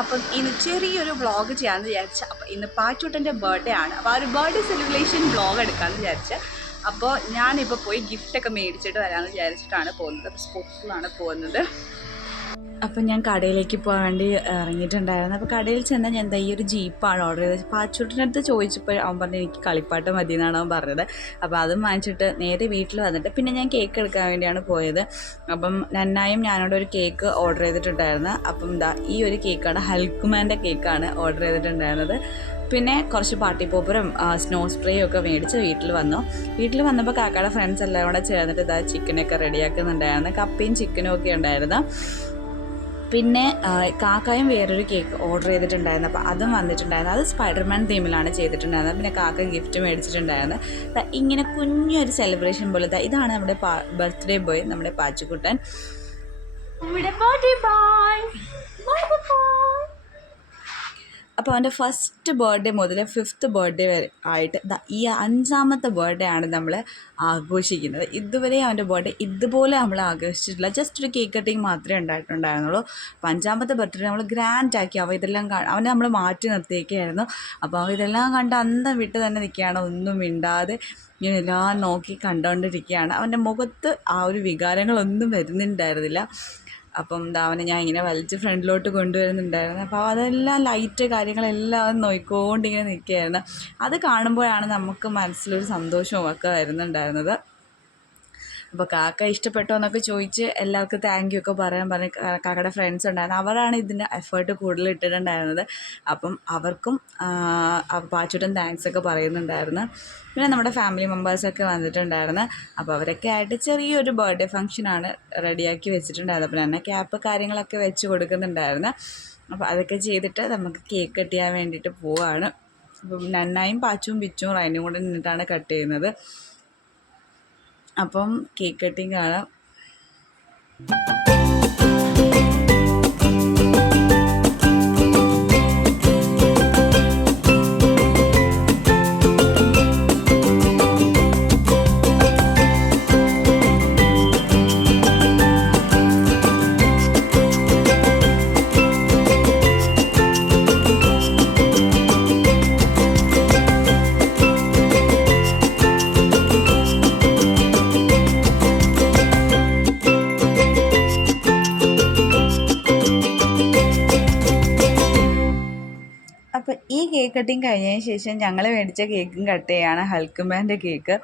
അപ്പം ഇന്ന് ചെറിയൊരു വ്ളോഗ് ചെയ്യാമെന്ന് വിചാരിച്ച. അപ്പോൾ ഇന്ന് പാച്ചൂട്ടൻ്റെ ബർത്ത്ഡേ ആണ്. അപ്പോൾ ആ ഒരു ബർത്ത്ഡേ സെലിബ്രേഷൻ വ്ളോഗ് എടുക്കാമെന്ന് വിചാരിച്ച. അപ്പോൾ ഞാനിപ്പോൾ പോയി ഗിഫ്റ്റൊക്കെ മേടിച്ചിട്ട് വരാമെന്ന് വിചാരിച്ചിട്ടാണ് പോകുന്നത്. അപ്പോൾ സ്പോർട്സിലാണ് പോകുന്നത്. അപ്പം ഞാൻ കടയിലേക്ക് പോകാൻ വേണ്ടി ഇറങ്ങിയിട്ടുണ്ടായിരുന്നു. അപ്പോൾ കടയിൽ ചെന്നാൽ ഞാൻ എന്താ ഈ ഒരു ജീപ്പാണ് ഓർഡർ ചെയ്തത്. പാച്ചൂട്ടിൻ്റെ അടുത്ത് ചോദിച്ചപ്പോൾ അവൻ പറഞ്ഞു എനിക്ക് കളിപ്പാട്ട് മതി എന്നാണ് അവൻ പറഞ്ഞത്. അപ്പോൾ അതും വാങ്ങിച്ചിട്ട് നേരെ വീട്ടിൽ വന്നിട്ട് പിന്നെ ഞാൻ കേക്ക് എടുക്കാൻ വേണ്ടിയാണ് പോയത്. അപ്പം നന്നായും ഞാനോട് ഒരു കേക്ക് ഓർഡർ ചെയ്തിട്ടുണ്ടായിരുന്നു. അപ്പം എന്താ ഈ ഒരു കേക്കാണ്, ഹൽക്കുമാൻ്റെ കേക്കാണ് ഓർഡർ ചെയ്തിട്ടുണ്ടായിരുന്നത്. പിന്നെ കുറച്ച് പാർട്ടി പോപ്പറും സ്നോ സ്പ്രേയും ഒക്കെ മേടിച്ച് വീട്ടിൽ വന്നപ്പോൾ കാക്കയുടെ ഫ്രണ്ട്സ് എല്ലാം കൂടെ ചേർന്നിട്ട് ഇതാ ചിക്കനൊക്കെ റെഡിയാക്കുന്നുണ്ടായിരുന്നു. കപ്പയും ചിക്കനും ഒക്കെ ഉണ്ടായിരുന്നു. പിന്നെ കാക്കയും വേറൊരു കേക്ക് ഓർഡർ ചെയ്തിട്ടുണ്ടായിരുന്നു. അപ്പോൾ അതും വന്നിട്ടുണ്ടായിരുന്നു. അത് സ്പൈഡർമാൻ തീമിലാണ് ചെയ്തിട്ടുണ്ടായിരുന്നത്. പിന്നെ കാക്ക ഗിഫ്റ്റ് മേടിച്ചിട്ടുണ്ടായിരുന്നു. ഇങ്ങനെ കുഞ്ഞൊരു സെലിബ്രേഷൻ പോലെ ഇതാണ് നമ്മുടെ ബർത്ത്ഡേ ബോയ്, നമ്മുടെ പാച്ചുക്കുട്ടൻ. അപ്പോൾ അവൻ്റെ ഫസ്റ്റ് ബർത്ത്ഡേ മുതൽ 5th ബർത്ത്ഡേ വരെ ആയിട്ട് ഈ 5ാമത്തെ ബർത്ത്ഡേ ആണ് നമ്മൾ ആഘോഷിക്കുന്നത്. ഇതുവരെ അവൻ്റെ ബർത്ത്ഡേ ഇതുപോലെ നമ്മൾ ആഘോഷിച്ചിട്ടില്ല. ജസ്റ്റ് ഒരു കേക്ക് കട്ടിങ് മാത്രമേ ഉണ്ടായിട്ടുണ്ടായിരുന്നുള്ളൂ. അപ്പോൾ 5ാമത്തെ ബർത്ത്ഡേ നമ്മൾ ഗ്രാൻഡ് ആക്കി. ഇതെല്ലാം അവനെ നമ്മൾ മാറ്റി നിർത്തിയൊക്കെയായിരുന്നു. അപ്പോൾ ഇതെല്ലാം കണ്ട് അന്തം വിട്ട് തന്നെ നിൽക്കുകയാണ്, ഒന്നും മിണ്ടാതെ ഇങ്ങനെ എല്ലാം നോക്കി കണ്ടുകൊണ്ടിരിക്കുകയാണ്. അവൻ്റെ മുഖത്ത് ആ ഒരു വികാരങ്ങളൊന്നും വരുന്നുണ്ടായിരുന്നില്ല. അപ്പം അവനെ ഞാൻ ഇങ്ങനെ വലിച്ച് ഫ്രണ്ടിലോട്ട് കൊണ്ടുവരുന്നുണ്ടായിരുന്നു. അപ്പോൾ അതെല്ലാം ലൈറ്റ് കാര്യങ്ങളെല്ലാം നോക്കിക്കൊണ്ടിങ്ങനെ നിൽക്കുകയായിരുന്നു. അത് കാണുമ്പോഴാണ് നമുക്ക് മനസ്സിലൊരു സന്തോഷവും ഒക്കെ വരുന്നുണ്ടായിരുന്നത്. അപ്പോൾ കാക്ക ഇഷ്ടപ്പെട്ടോ എന്നൊക്കെ ചോദിച്ച് എല്ലാവർക്കും താങ്ക് യു ഒക്കെ പറഞ്ഞ് കാക്കയുടെ ഫ്രണ്ട്സ് ഉണ്ടായിരുന്നു. അവരാണ് ഇതിൻ്റെ എഫേർട്ട് കൂടുതൽ ഇട്ടിട്ടുണ്ടായിരുന്നത്. അപ്പം അവർക്കും പാച്ചൂട്ടൻ താങ്ക്സ് ഒക്കെ പറയുന്നുണ്ടായിരുന്നു. പിന്നെ നമ്മുടെ ഫാമിലി മെമ്പേഴ്സൊക്കെ വന്നിട്ടുണ്ടായിരുന്നു. അപ്പോൾ അവരൊക്കെ ആയിട്ട് ചെറിയൊരു ബർത്ത്ഡേ ഫംഗ്ഷനാണ് റെഡിയാക്കി വെച്ചിട്ടുണ്ടായിരുന്നത്. അപ്പോൾ തന്നെ ക്യാപ്പ് കാര്യങ്ങളൊക്കെ വെച്ച് കൊടുക്കുന്നുണ്ടായിരുന്നു. അപ്പോൾ അതൊക്കെ ചെയ്തിട്ട് നമുക്ക് കേക്ക് കട്ട് ചെയ്യാൻ വേണ്ടിയിട്ട് പോവുകയാണ്. അപ്പം നന്നായും പാച്ചും പിച്ചും റൈനും കൂടെ നിന്നിട്ടാണ് കട്ട് ചെയ്യുന്നത്. അപ്പം കേക്ക് കട്ടിങ് കാണാം. അപ്പോൾ ഈ കേക്ക് കട്ടിങ് കഴിഞ്ഞതിന് ശേഷം ഞങ്ങൾ മേടിച്ച കേക്കും കട്ട് ചെയ്യുകയാണ്, ഹൽക്കുമാൻ്റെ കേക്ക്.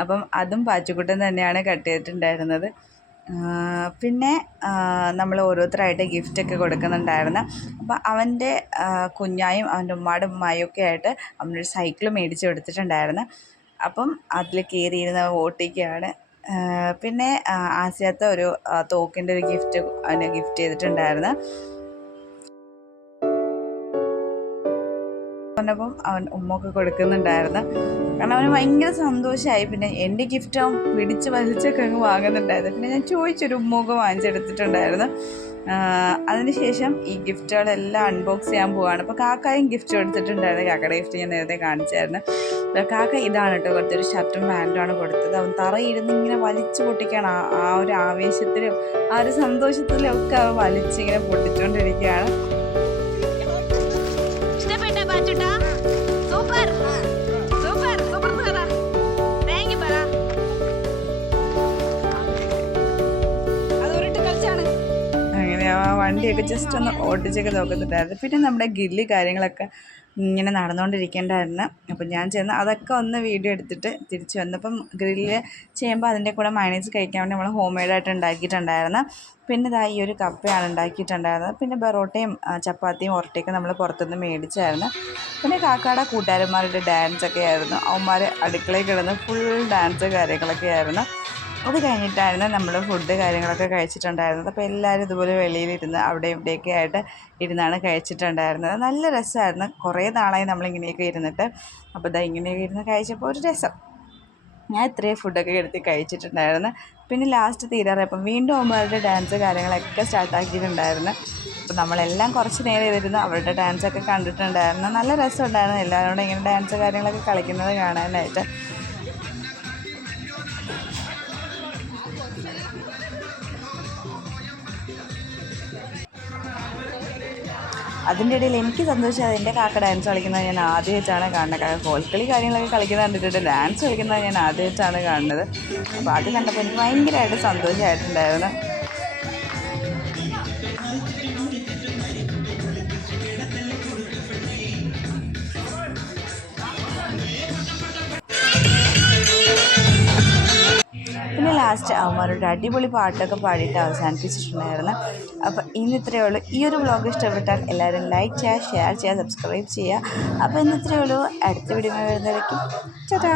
അപ്പം അതും പാച്ചുക്കുട്ടൻ തന്നെയാണ് കട്ട് ചെയ്തിട്ടുണ്ടായിരുന്നത്. പിന്നെ നമ്മൾ ഓരോരുത്തരായിട്ട് ഗിഫ്റ്റൊക്കെ കൊടുക്കുന്നുണ്ടായിരുന്നു. അപ്പോൾ അവൻ്റെ കുഞ്ഞായും അവൻ്റെ ഉമ്മയുടെ ഉമ്മായും ഒക്കെ ആയിട്ട് അവനൊരു സൈക്കിൾ മേടിച്ച് കൊടുത്തിട്ടുണ്ടായിരുന്നു. അപ്പം അതിൽ കയറിയിരുന്ന ഓട്ടിക്കുകയാണ്. പിന്നെ ആസിയാത്ത ഒരു തോക്കിൻ്റെ ഒരു ഗിഫ്റ്റ് അവന് ഗിഫ്റ്റ് ചെയ്തിട്ടുണ്ടായിരുന്നു. പറഞ്ഞപ്പം അവൻ ഉമ്മൊക്കെ കൊടുക്കുന്നുണ്ടായിരുന്നു. കാരണം അവന് ഭയങ്കര സന്തോഷമായി. പിന്നെ എൻ്റെ ഗിഫ്റ്റ് അവൻ പിടിച്ച് വലിച്ചൊക്കെ അങ്ങ് വാങ്ങുന്നുണ്ടായിരുന്നു. പിന്നെ ഞാൻ ചോദിച്ചൊരു ഉമ്മൊക്കെ വാങ്ങിച്ചെടുത്തിട്ടുണ്ടായിരുന്നു. അതിനുശേഷം ഈ ഗിഫ്റ്റുകളെല്ലാം അൺബോക്സ് ചെയ്യാൻ പോവുകയാണ്. അപ്പോൾ കാക്കയും ഗിഫ്റ്റ് കൊടുത്തിട്ടുണ്ടായിരുന്നു. കാക്കയുടെ ഗിഫ്റ്റ് ഞാൻ നേരത്തെ കാണിച്ചായിരുന്നു. കാക്ക ഇതാണ് കേട്ടോ, കൊടുത്തൊരു ഷർട്ടും പാൻറ്റുമാണ് കൊടുത്തത്. അവൻ തറയിരുന്ന് ഇങ്ങനെ വലിച്ചു പൊട്ടിക്കുകയാണ്. ആ ഒരു ആവേശത്തിലും ആ ഒരു സന്തോഷത്തിലും ഒക്കെ അവൻ വലിച്ചിങ്ങനെ പൊട്ടിച്ചുകൊണ്ടിരിക്കുകയാണ്. വണ്ടിയൊക്കെ ജസ്റ്റ് ഒന്ന് ഓടിച്ചൊക്കെ നോക്കുന്നുണ്ടായിരുന്നു. പിന്നെ നമ്മുടെ ഗില്ലി കാര്യങ്ങളൊക്കെ ഇങ്ങനെ നടന്നുകൊണ്ടിരിക്കേണ്ടായിരുന്നു. അപ്പം ഞാൻ ചെന്ന് അതൊക്കെ ഒന്ന് വീഡിയോ എടുത്തിട്ട് തിരിച്ച് വന്നപ്പം ഗ്രില്ല് ചെയ്യുമ്പോൾ അതിൻ്റെ കൂടെ മയണൈസ് കഴിക്കാൻ വേണ്ടി നമ്മൾ ഹോം മെയ്ഡായിട്ട് ഉണ്ടാക്കിയിട്ടുണ്ടായിരുന്നു. പിന്നെ ഇതാ ഈ ഒരു കപ്പയാണ് ഉണ്ടാക്കിയിട്ടുണ്ടായിരുന്നത്. പിന്നെ ബറോട്ടയും ചപ്പാത്തിയും ഒറട്ടയൊക്കെ നമ്മൾ പുറത്തുനിന്ന് മേടിച്ചായിരുന്നു. പിന്നെ കാക്കയുടെ കൂട്ടുകാരന്മാരുടെ ഡാൻസൊക്കെ ആയിരുന്നു. അവന്മാർ അടുക്കളയിൽ കിടന്ന് ഫുൾ ഡാൻസ് കാര്യങ്ങളൊക്കെ ആയിരുന്നു. അത് കഴിഞ്ഞിട്ടായിരുന്നു നമ്മൾ ഫുഡ് കാര്യങ്ങളൊക്കെ കഴിച്ചിട്ടുണ്ടായിരുന്നത്. അപ്പോൾ എല്ലാവരും ഇതുപോലെ വെളിയിലിരുന്ന് അവിടെ ഇവിടെയൊക്കെ ആയിട്ട് ഇരുന്നാണ് കഴിച്ചിട്ടുണ്ടായിരുന്നത്. നല്ല രസമായിരുന്നു. കുറേ നാളായി നമ്മളിങ്ങനെയൊക്കെ ഇരുന്നിട്ട്. അപ്പോൾ ഇതാ ഇങ്ങനെയൊക്കെ ഇരുന്ന് കഴിച്ചപ്പോൾ ഒരു രസം. ഞാൻ ഇത്രയും ഫുഡൊക്കെ എടുത്ത് കഴിച്ചിട്ടുണ്ടായിരുന്നു. പിന്നെ ലാസ്റ്റ് തീരാറായപ്പം വീണ്ടും അവന്മാരുടെ ഡാൻസ് കാര്യങ്ങളൊക്കെ സ്റ്റാർട്ടാക്കിയിട്ടുണ്ടായിരുന്നു. അപ്പോൾ നമ്മളെല്ലാം കുറച്ച് നേരം ഇരുന്ന് അവരുടെ ഡാൻസൊക്കെ കണ്ടിട്ടുണ്ടായിരുന്നു. നല്ല രസമുണ്ടായിരുന്നു എല്ലാവരും കൂടെ ഇങ്ങനെ ഡാൻസ് കാര്യങ്ങളൊക്കെ കളിക്കുന്നത് കാണാനായിട്ട്. അതിൻ്റെ ഇടയിൽ എനിക്ക് സന്തോഷമായത് എൻ്റെ കാക്ക ഡാൻസ് കളിക്കുന്നത് ഞാൻ ആദ്യമായിട്ടാണ് കാണുന്നത്. കാരണം കോൽക്കളി കാര്യങ്ങളൊക്കെ കളിക്കുന്നത് കണ്ടിട്ടുണ്ട്, ഡാൻസ് കളിക്കുന്നത് ഞാൻ ആദ്യമായിട്ടാണ് കാണുന്നത്. അപ്പോൾ അത് കണ്ടപ്പോൾ എനിക്ക് ഭയങ്കരമായിട്ട് സന്തോഷമായിട്ടുണ്ടായിരുന്നു. പിന്നെ ലാസ്റ്റ് അവന്മാരൊരു അടിപൊളി പാട്ടൊക്കെ പാടിയിട്ട് അവസാനിപ്പിച്ചിട്ടുണ്ടായിരുന്നു. അപ്പോൾ ഇന്ന് ഇത്രയേ ഉള്ളൂ. ഈ ഒരു വ്ളോഗ് ഇഷ്ടപ്പെട്ടാൽ എല്ലാവരും ലൈക്ക് ചെയ്യുക, ഷെയർ ചെയ്യുക, സബ്സ്ക്രൈബ് ചെയ്യുക. അപ്പോൾ ഇന്ന് ഇത്രയേ ഉള്ളൂ. അടുത്ത വീഡിയോ വരുന്നതായിരിക്കും. ടാറ്റാ.